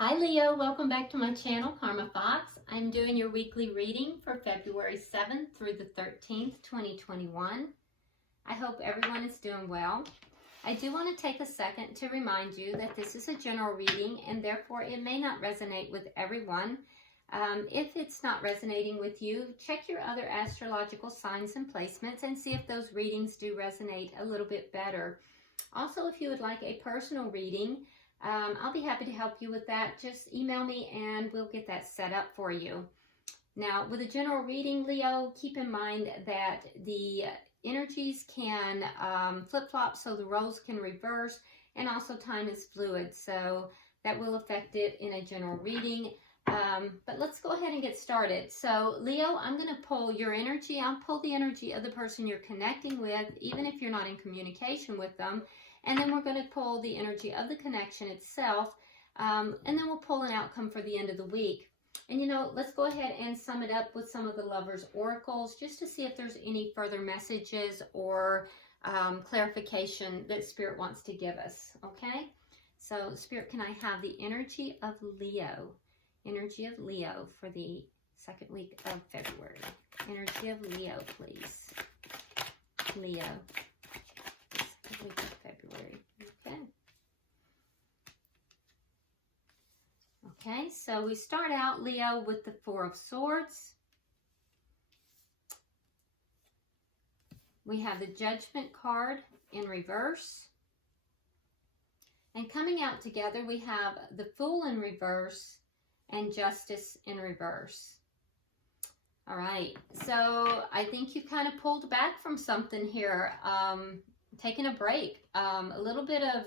Hi Leo, welcome back to my channel, Karma Fox. I'm doing your weekly reading for February 7th through the 13th, 2021. I hope everyone is doing well. I do want to take a second to remind you that this is a general reading and therefore it may not resonate with everyone. If it's not resonating with you, check your other astrological signs and placements and see if those readings do resonate a little bit better. Also, if you would like a personal reading, I'll be happy to help you with that. Just email me and we'll get that set up for you. Now, with a general reading, Leo, keep in mind that the energies can flip-flop, so the roles can reverse, and also time is fluid, so that will affect it in a general reading. But let's go ahead and get started. So, Leo, I'm going to pull your energy. I'll pull the energy of the person you're connecting with, even if you're not in communication with them. And then we're going to pull the energy of the connection itself, and then we'll pull an outcome for the end of the week. And let's go ahead and sum it up with some of the lovers' oracles, just to see if there's any further messages or clarification that Spirit wants to give us, okay? So, Spirit, can I have the energy of Leo? Energy of Leo for the second week of February. Energy of Leo, please. Leo. Week of February. Okay, so we start out, Leo, with the Four of Swords. We have the Judgment card in reverse. And coming out together, we have the Fool in reverse and Justice in reverse. All right, so I think you kind of pulled back from something here. Taking a break, a little bit of,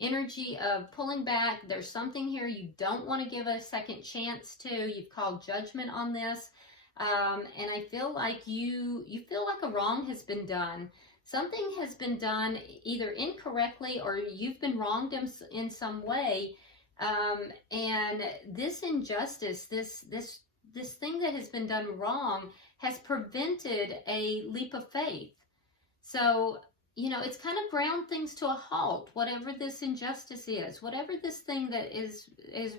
energy of pulling back. There's something here you don't want to give a second chance to. You've called judgment on this. And I feel like you feel like a wrong has been done. Something has been done either incorrectly or you've been wronged in some way. And this injustice, this thing that has been done wrong has prevented a leap of faith. So, it's kind of ground things to a halt, whatever this injustice is, whatever this thing that is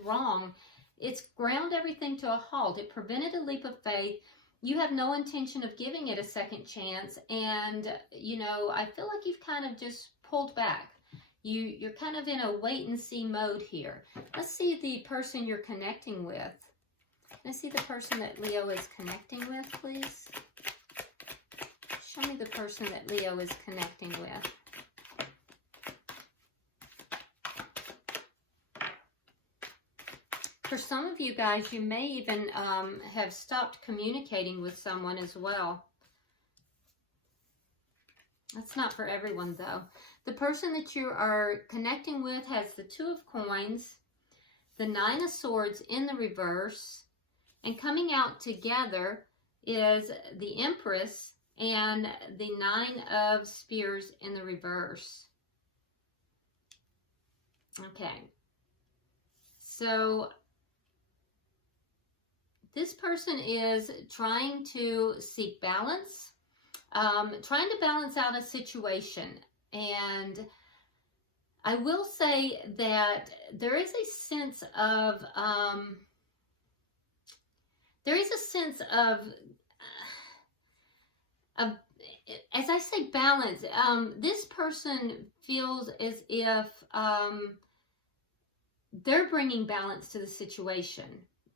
wrong, it's ground everything to a halt. It prevented a leap of faith. You have no intention of giving it a second chance. And, I feel like you've kind of just pulled back. You're kind of in a wait and see mode here. Let's see the person you're connecting with. Let's see the person that Leo is connecting with, please. Show me the person that Leo is connecting with. For some of you guys, you may even have stopped communicating with someone as well. That's not for everyone, though. The person that you are connecting with has the Two of Coins, the Nine of Swords in the reverse, and coming out together is the Empress and the Nine of Spears in the reverse. Okay. So this person is trying to seek balance, trying to balance out a situation. And I will say that there is a sense of, as I say balance, this person feels as if they're bringing balance to the situation.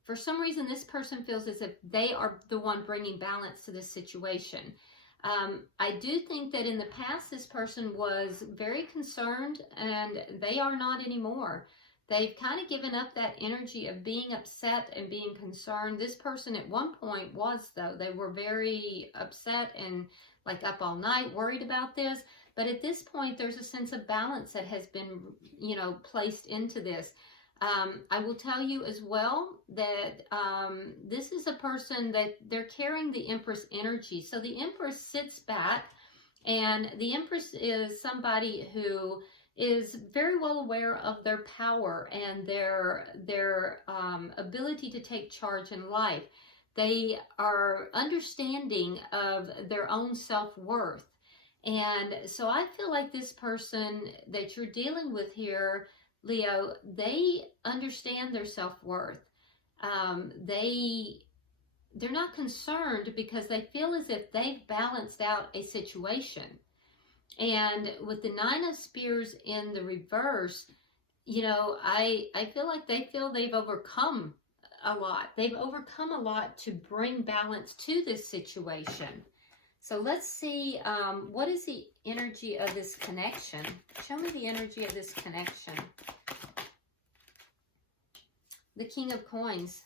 For some reason, this person feels as if they are the one bringing balance to this situation. I do think that in the past, this person was very concerned, and they are not anymore. They've kind of given up that energy of being upset and being concerned. This person at one point was, though. They were very upset and like up all night, worried about this. But at this point, there's a sense of balance that has been, placed into this. I will tell you as well that this is a person that they're carrying the Empress energy. So the Empress sits back, and the Empress is somebody who is very well aware of their power and their ability to take charge in life. They are understanding of their own self-worth. And so I feel like this person that you're dealing with here Leo, they understand their self-worth. They're not concerned because they feel as if they've balanced out a situation. And with the Nine of Spears in the reverse, you know, I feel like they feel they've overcome a lot. They've overcome a lot to bring balance to this situation. So let's see, what is the energy of this connection? Show me the energy of this connection. The King of Coins.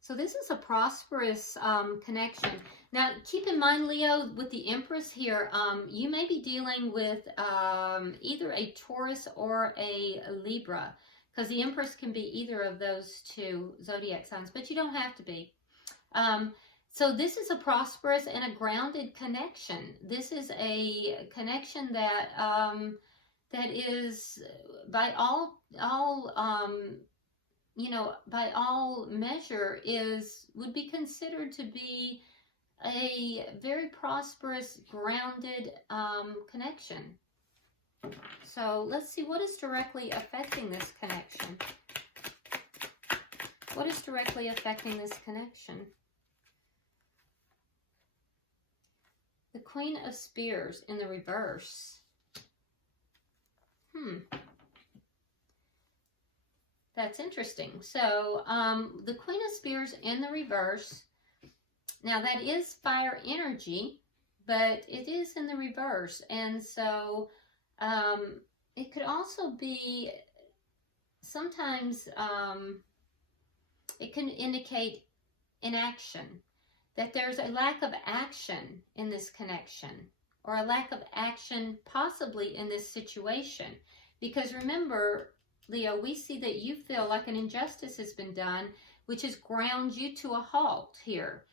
So this is a prosperous connection. Now, keep in mind, Leo, with the Empress here, you may be dealing with either a Taurus or a Libra, because the Empress can be either of those two zodiac signs, but you don't have to be. So this is a prosperous and a grounded connection. This is a connection that that is by all you know, by all measure would be considered to be a very prosperous, grounded connection. So let's see what is directly affecting this connection. What is directly affecting this connection? The Queen of Spears in the reverse. That's interesting. So the Queen of Spears in the reverse. Now that is fire energy, but it is in the reverse. And so it could also be sometimes it can indicate inaction, that there's a lack of action in this connection, or a lack of action possibly in this situation. Because remember, Leo, we see that you feel like an injustice has been done, which has ground you to a halt here.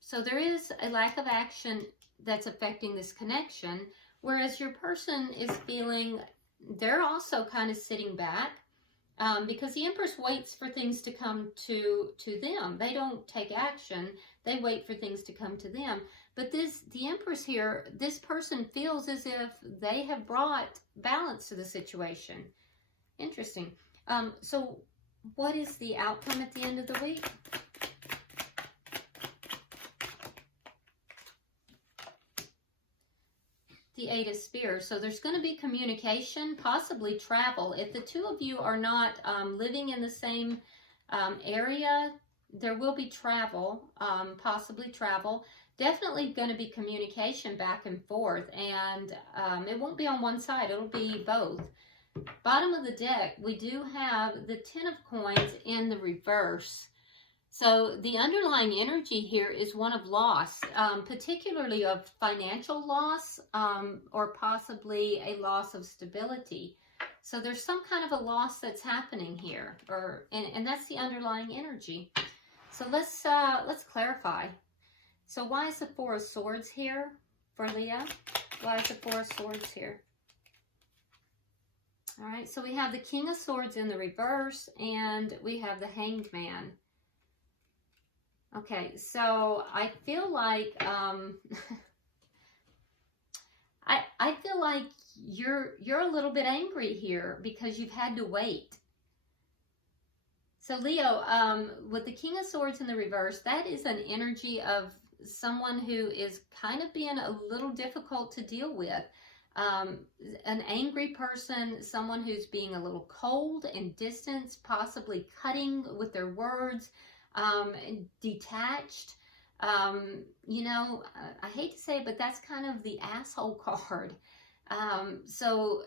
So there is a lack of action that's affecting this connection, whereas your person is feeling they're also kind of sitting back, because the Empress waits for things to come to them. They don't take action. They wait for things to come to them. But the Empress here, this person feels as if they have brought balance to the situation. Interesting. So what is the outcome at the end of the week? The Eight of Spears. So there's going to be communication, possibly travel. If the two of you are not living in the same area, there will be travel, possibly travel. Definitely going to be communication back and forth, and it won't be on one side. It'll be both. Bottom of the deck, we do have the Ten of Coins in the reverse. So the underlying energy here is one of loss, particularly of financial loss, or possibly a loss of stability. So there's some kind of a loss that's happening here, and that's the underlying energy. So let's clarify. So why is the Four of Swords here for Leo? Why is the Four of Swords here? All right, so we have the King of Swords in the reverse, and we have the Hanged Man. Okay, so I feel like I feel like you're a little bit angry here because you've had to wait. So Leo, with the King of Swords in the reverse, that is an energy of someone who is kind of being a little difficult to deal with. An angry person, someone who's being a little cold and distant, possibly cutting with their words, detached. You know, I hate to say it, but that's kind of the asshole card. So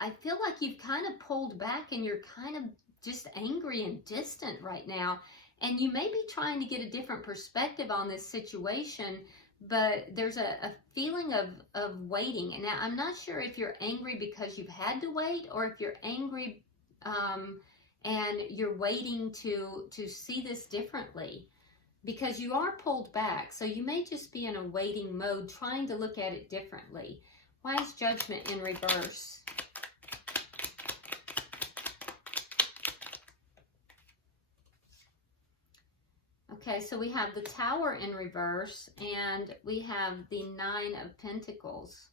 I feel like you've kind of pulled back and you're kind of just angry and distant right now. And you may be trying to get a different perspective on this situation, but there's a feeling of waiting. And now I'm not sure if you're angry because you've had to wait, or if you're angry and you're waiting to see this differently, because you are pulled back. So you may just be in a waiting mode, trying to look at it differently. Why is Judgment in reverse? Okay, so we have the Tower in reverse, and we have the Nine of Pentacles.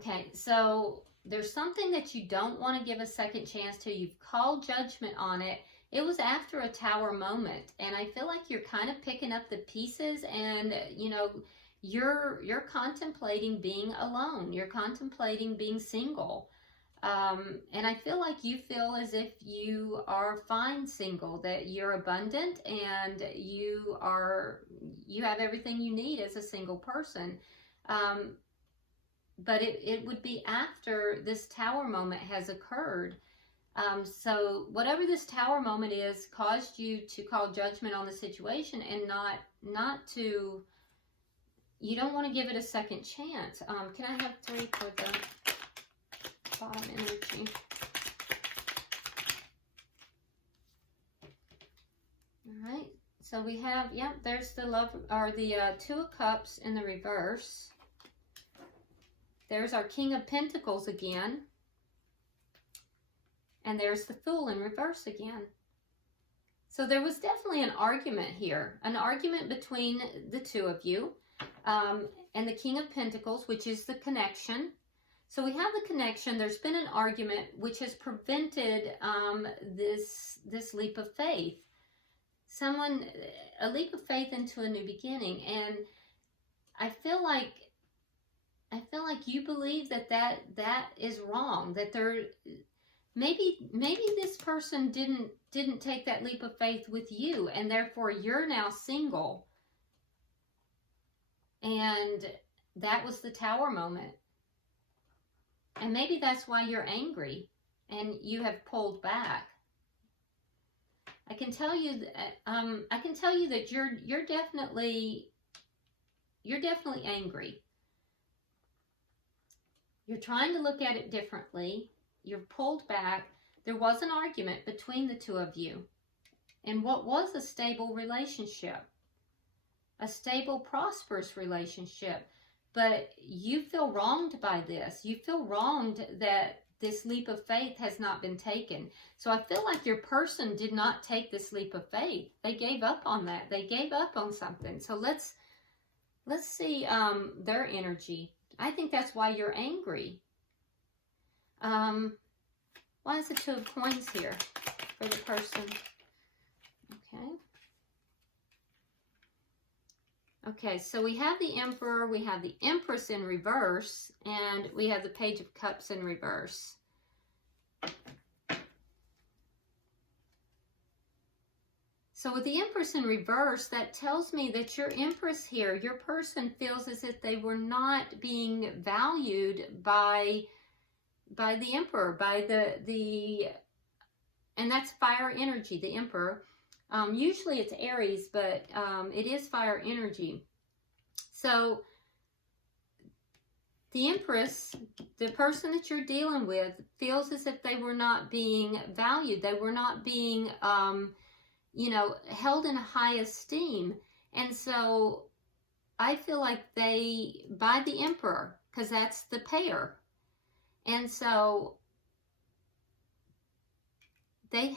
Okay, so there's something that you don't want to give a second chance to. You've called judgment on it. It was after a Tower moment, and I feel like you're kind of picking up the pieces, and you know, you're contemplating being alone. You're contemplating being single. And I feel like you feel as if you are fine single, that you're abundant and you have everything you need as a single person. But it would be after this Tower moment has occurred. So whatever this Tower moment is caused you to call judgment on the situation and not to, you don't want to give it a second chance. Can I have 3 for the bottom energy? All right. So we have, yep, there's the love, or the 2 of Cups in the reverse. There's our King of Pentacles again. And there's the Fool in reverse again. So there was definitely an argument here. An argument between the 2 of you. And the King of Pentacles, which is the connection. So we have the connection. There's been an argument which has prevented this leap of faith. A leap of faith into a new beginning. And I feel like you believe that is wrong. That maybe this person didn't take that leap of faith with you, and therefore you're now single. And that was the Tower moment. And maybe that's why you're angry and you have pulled back. I can tell you that you're definitely angry. You're trying to look at it differently. You're pulled back. There was an argument between the 2 of you. And what was a stable relationship? A stable, prosperous relationship. But you feel wronged by this. You feel wronged that this leap of faith has not been taken. So I feel like your person did not take this leap of faith. They gave up on that. They gave up on something. So let's see their energy. I think that's why you're angry. Why is the 2 of Coins here for the person? Okay. Okay, so we have the Emperor, we have the Empress in reverse, and we have the Page of Cups in reverse. So with the Empress in reverse, that tells me that your Empress here, your person feels as if they were not being valued by the Emperor, by and that's fire energy, the Emperor. Usually it's Aries, but it is fire energy. So the Empress, the person that you're dealing with, feels as if they were not being valued. They were not being, held in high esteem. And so I feel like by the Emperor, because that's the pair. And so they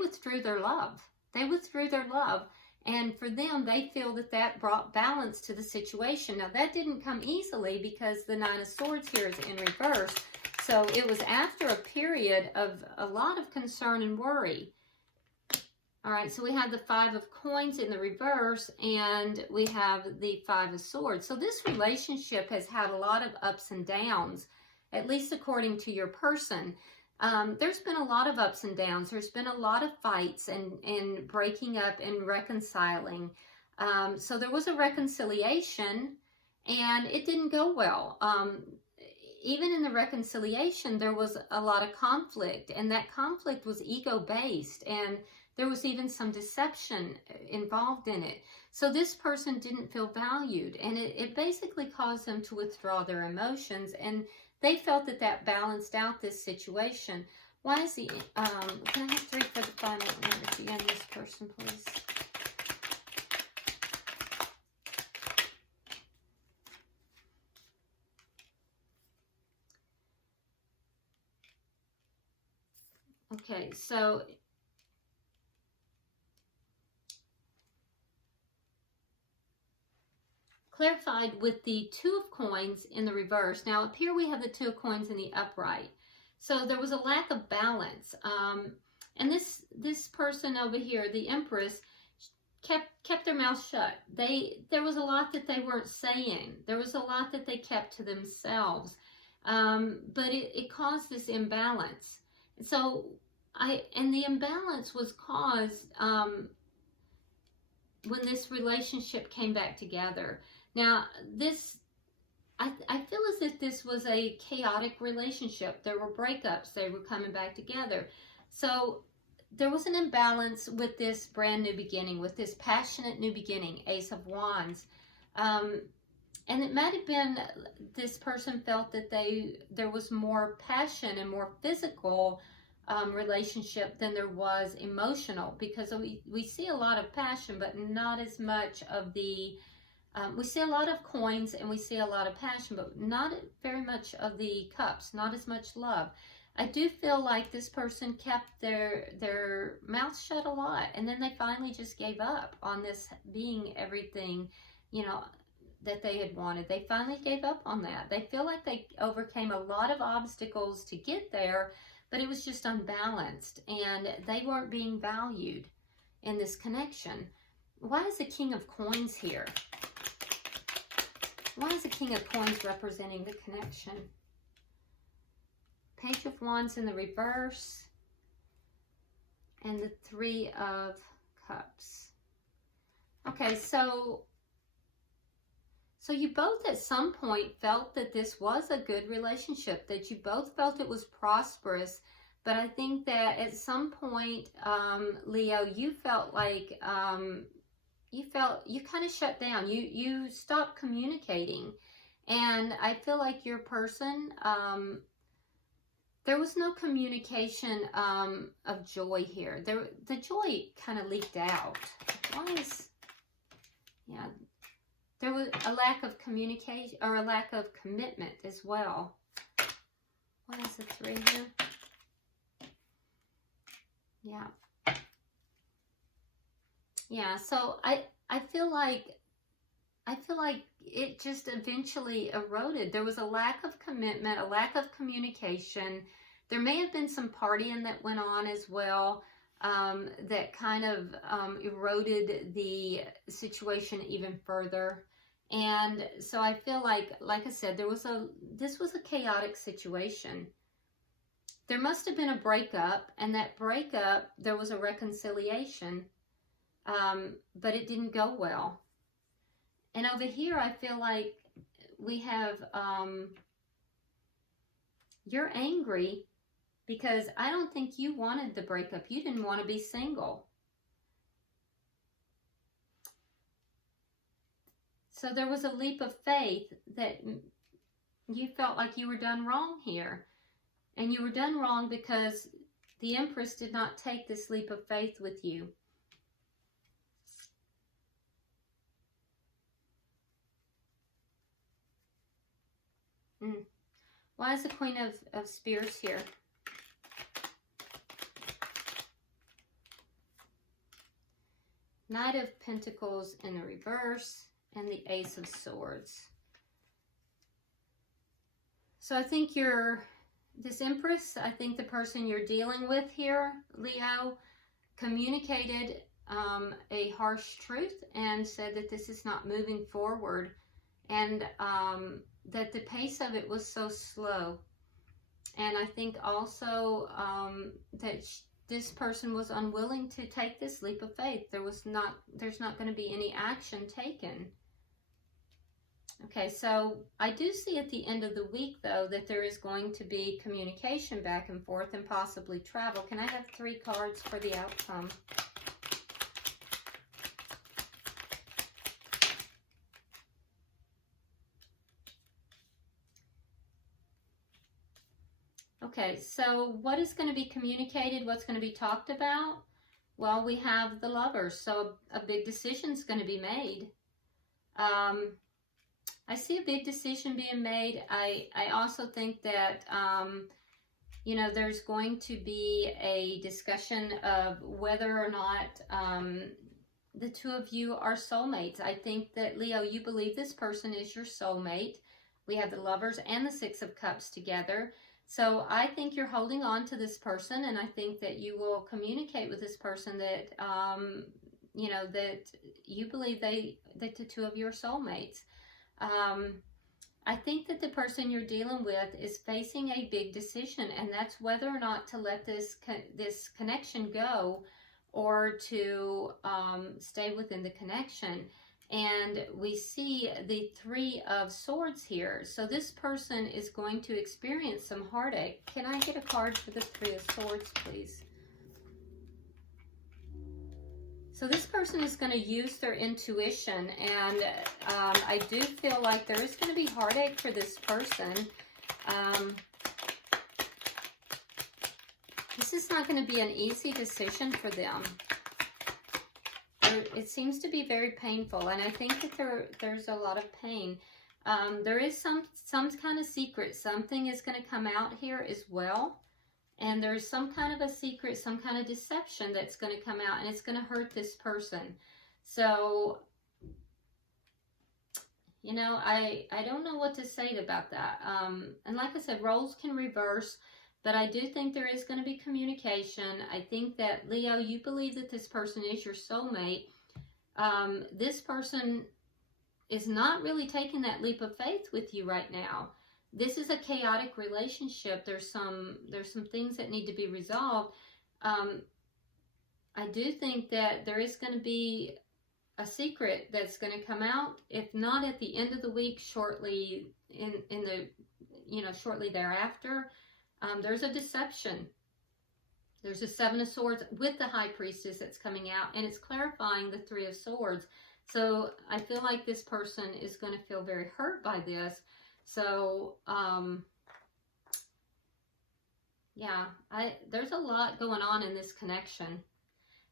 withdrew their love. They withdrew their love. And for them, they feel that brought balance to the situation. Now, that didn't come easily because the 9 of Swords here is in reverse. So it was after a period of a lot of concern and worry. All right, so we have the 5 of Coins in the reverse, and we have the 5 of Swords. So this relationship has had a lot of ups and downs, at least according to your person. There's been a lot of ups and downs. There's been a lot of fights and breaking up and reconciling. So there was a reconciliation, and it didn't go well. Even in the reconciliation, there was a lot of conflict, and that conflict was ego-based, and there was even some deception involved in it. So this person didn't feel valued, and it basically caused them to withdraw their emotions, and they felt that balanced out this situation. Why is the, can I have 3 for the final energy on this person, please? Okay, so clarified with the Two of Coins in the reverse. Now up here we have the Two of Coins in the upright. So there was a lack of balance. And this person over here, the Empress, kept their mouth shut. There was a lot that they weren't saying. There was a lot that they kept to themselves. But it caused this imbalance. So the imbalance was caused when this relationship came back together. Now, I feel as if this was a chaotic relationship. There were breakups. They were coming back together. So there was an imbalance with this brand new beginning, with this passionate new beginning, Ace of Wands. And it might have been this person felt that there was more passion and more physical relationship than there was emotional, because we see a lot of passion, but not as much of the, we see a lot of coins and we see a lot of passion, but not very much of the cups, not as much love. I do feel like this person kept their mouth shut a lot, and then they finally just gave up on this being everything, you know, that they had wanted. They finally gave up on that. They feel like they overcame a lot of obstacles to get there, but it was just unbalanced, and they weren't being valued in this connection. Why is the King of Coins here? Why is the King of Coins representing the connection? Page of Wands in the reverse, and the Three of Cups. Okay, so you both at some point felt that this was a good relationship, that you both felt it was prosperous, but I think that at some point, Leo, you felt like, you kind of shut down. You stopped communicating. And I feel like your person, there was no communication of joy here. The joy kind of leaked out. Why is, yeah, there was a lack of communication, or a lack of commitment as well. What is the 3 here? Yeah. Yeah, so I feel like it just eventually eroded. There was a lack of commitment, a lack of communication. There may have been some partying that went on as well, that kind of eroded the situation even further. And so I feel like I said, this was a chaotic situation. There must have been a breakup, and that breakup, there was a reconciliation, but it didn't go well. And over here, I feel like we have, you're angry because I don't think you wanted the breakup. You didn't want to be single. So there was a leap of faith that you felt like you were done wrong here. And you were done wrong because the Empress did not take this leap of faith with you. Why is the Queen of Spears here? Knight of Pentacles in the reverse, and the Ace of Swords. So I think this Empress, I think the person you're dealing with here, Leo, communicated a harsh truth and said that this is not moving forward, and that the pace of it was so slow. And I think also that this person was unwilling to take this leap of faith. There's not going to be any action taken. Okay, so I do see at the end of the week, though, that there is going to be communication back and forth and possibly travel. Can I have 3 cards for the outcome? Okay, so what is going to be communicated? What's going to be talked about? Well, we have the Lovers, so a big decision is going to be made. I see a big decision being made. I also think that, you know, there's going to be a discussion of whether or not the two of you are soulmates. I think that, Leo, you believe this person is your soulmate. We have the Lovers and the Six of Cups together. So I think you're holding on to this person, and I think that you will communicate with this person that, you know, that you believe that the two of you are soulmates. I think that the person you're dealing with is facing a big decision, and that's whether or not to let this connection go or to stay within the connection. And we see the Three of Swords here. So this person is going to experience some heartache. Can I get a card for the Three of Swords, please? So this person is going to use their intuition, and I do feel like there is going to be heartache for this person. This is not going to be an easy decision for them. It seems to be very painful, and I think that there's a lot of pain. There is some kind of secret. Something is going to come out here as well. And there's some kind of a secret, some kind of deception that's going to come out, and it's going to hurt this person. So, you know, I don't know what to say about that. And like I said, roles can reverse, but I do think there is going to be communication. I think that, Leo, you believe that this person is your soulmate. This person is not really taking that leap of faith with you right now. This is a chaotic relationship. There's some things that need to be resolved. I do think that there is going to be a secret that's going to come out, if not at the end of the week, shortly in the, you know, shortly thereafter. There's a deception. There's a Seven of Swords with the High Priestess that's coming out, and it's clarifying the Three of Swords. So I feel like this person is going to feel very hurt by this. So, yeah, there's a lot going on in this connection.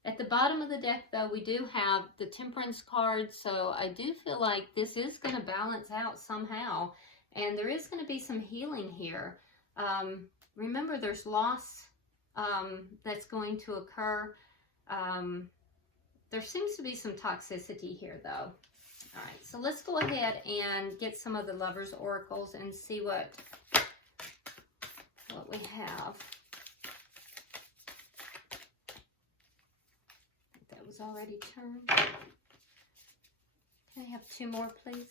At the bottom of the deck, though, we do have the Temperance card. So I do feel like this is going to balance out somehow. And there is going to be some healing here. Remember, there's loss that's going to occur. There seems to be some toxicity here, though. All right, so let's go ahead and get some of the Lovers oracles and see what we have. I think that was already turned. Can I have two more, please?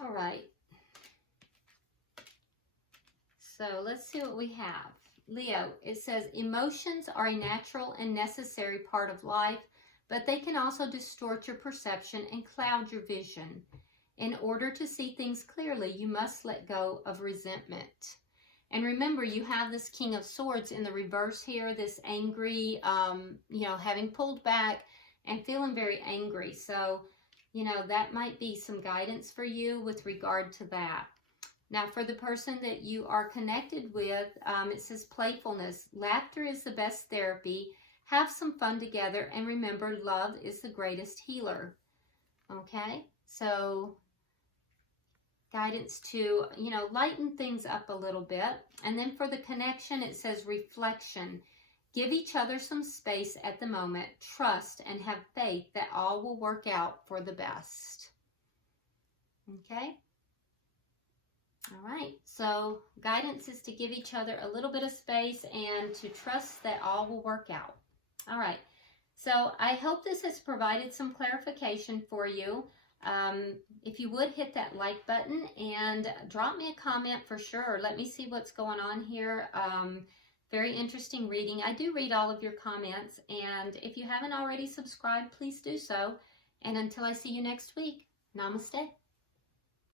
All right, so let's see what we have. Leo, it says, emotions are a natural and necessary part of life, but they can also distort your perception and cloud your vision. In order to see things clearly, you must let go of resentment. And remember, you have this King of Swords in the reverse here, this angry, you know, having pulled back and feeling very angry. So, you know, that might be some guidance for you with regard to that. Now, for the person that you are connected with, it says playfulness. Laughter is the best therapy. Have some fun together. And remember, love is the greatest healer. Okay? So, guidance to, you know, lighten things up a little bit. And then for the connection, it says reflection. Give each other some space at the moment. Trust and have faith that all will work out for the best. Okay? All right. So guidance is to give each other a little bit of space and to trust that all will work out. All right. So I hope this has provided some clarification for you. If you would hit that like button and drop me a comment for sure. Let me see what's going on here. Very interesting reading. I do read all of your comments, and if you haven't already subscribed, please do so. And until I see you next week, namaste.